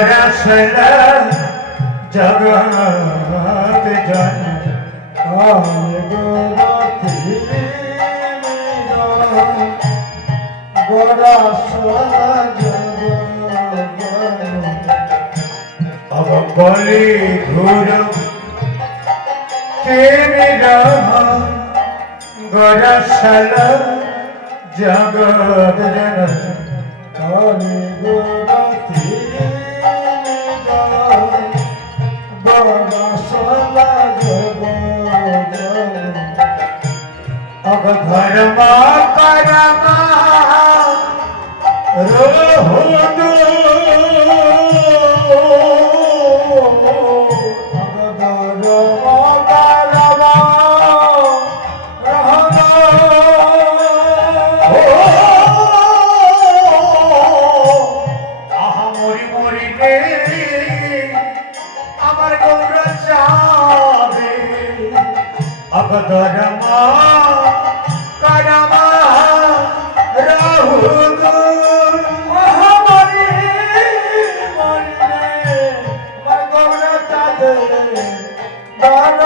গড়াশল জগত জন বলি ঘুর গড়াশল জগত জন ধর্মা করমা রহুদু আমার গৌরা যাবে অবধর্মা করমা রহুদ মহামারী মরিলে গৌরা চাঁদে ধর্ম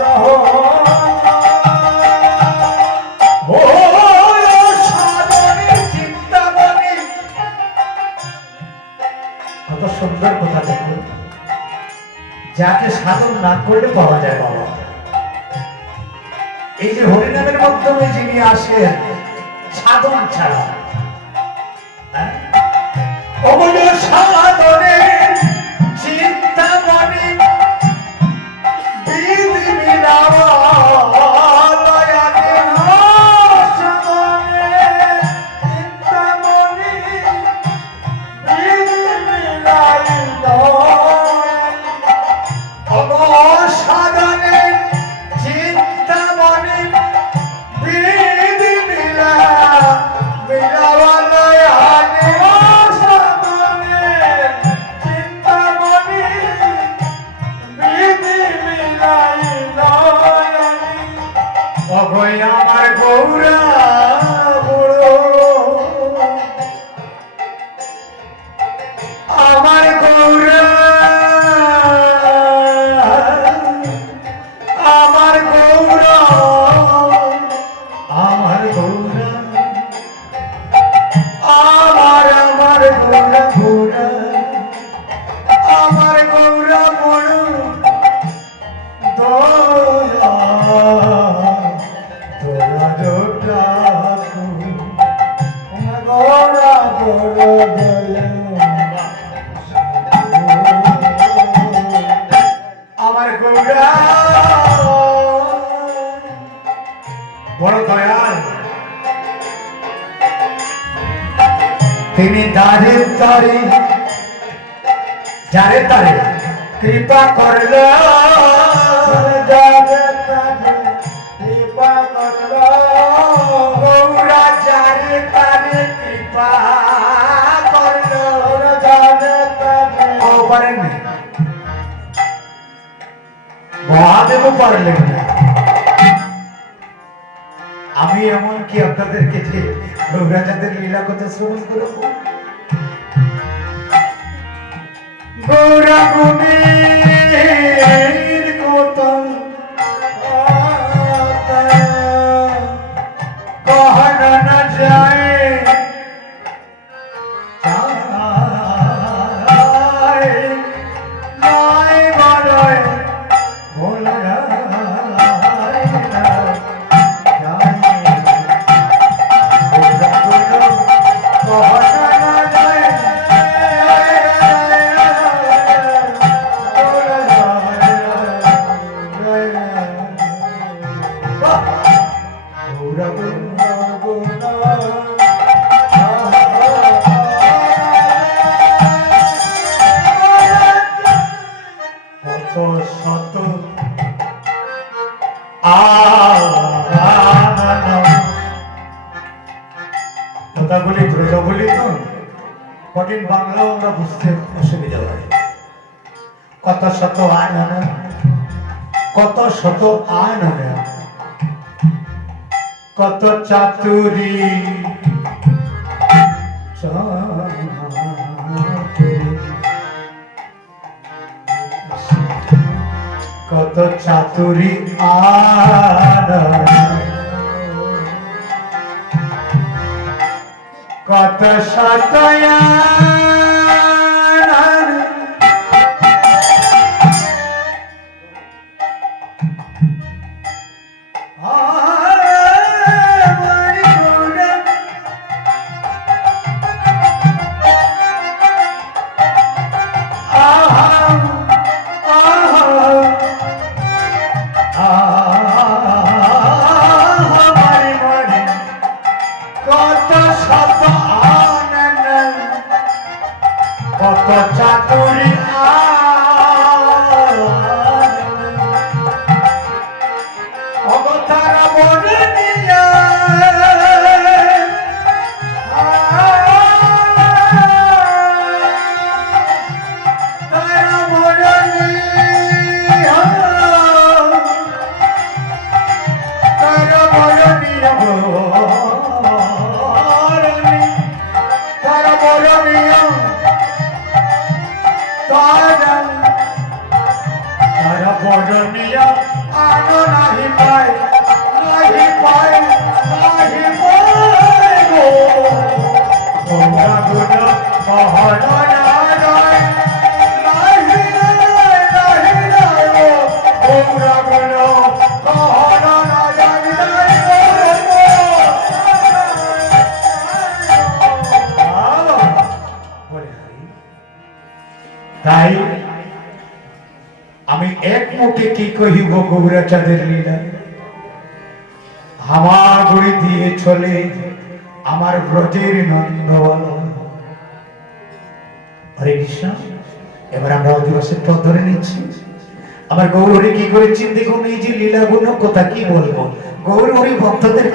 রহ সুন্দর কথা দেখুন, যাকে সাধন না করলে পাওয়া যায় বাবা। এই যে হরিনামের মাধ্যমে যিনি আসেন সাধন ছাড়া, সাধনের চিন্তামণি বিধি মিলাওয়া আমার গৌরা বুড়ো, আমার গৌরা, আমার গৌরা, আমার গৌরা, আমার গৌরা বুড়া, আমার গৌরা বুড়ো দয়া আমার গৌরা বড় দয়াল, তিনি দাঁড়ে দাঁড়ে যারে তারে কৃপা করল, কৃপা করল গৌরা যারে তারে কৃপা করল, পারেন মহাদেব পারলেন না। আমি এমনকি আপনাদেরকে যে গৌরাচাঁদের লীলা কথা শ্রবণ করব, গৌরা গুণের কথা কহনা না যায়, কথাগুলি দ্রুতগুলি তো কঠিন বাংলাও আমরা বুঝতে অসুবিধা হয়। কত শত আইন আনে, কত শত আইন আনে, কত চাতুরি চাতুরি আনয় কত শতয়ান কত শত আনন্দ কত চাতুরি অবতারা বনে নিয়া তারা বনে নিয়া তারা বনে নিয়া তারা বনে নিয়া তারা বড়নিয়া আনো নাহি পায় নাহি পায় নাহি পায় গো তোমরা গুণ মহল নাহি নাহি নাহি গো তোমরা গুণ মহল নাহি তাই আমি এক মুখে কি কহিব গৌরাচাঁদের লীলা হামাগুড়ি দিয়ে চলে আমার ব্রজের নন্দবল হরে কৃষ্ণ। এবার আমরা অধিবাসের পথ ধরে নিচ্ছি। আমার গৌরহরি কি করেছেন দেখুন, এই যে লীলা গুণ কথা কি বলবো, গৌরহরি ভক্তদের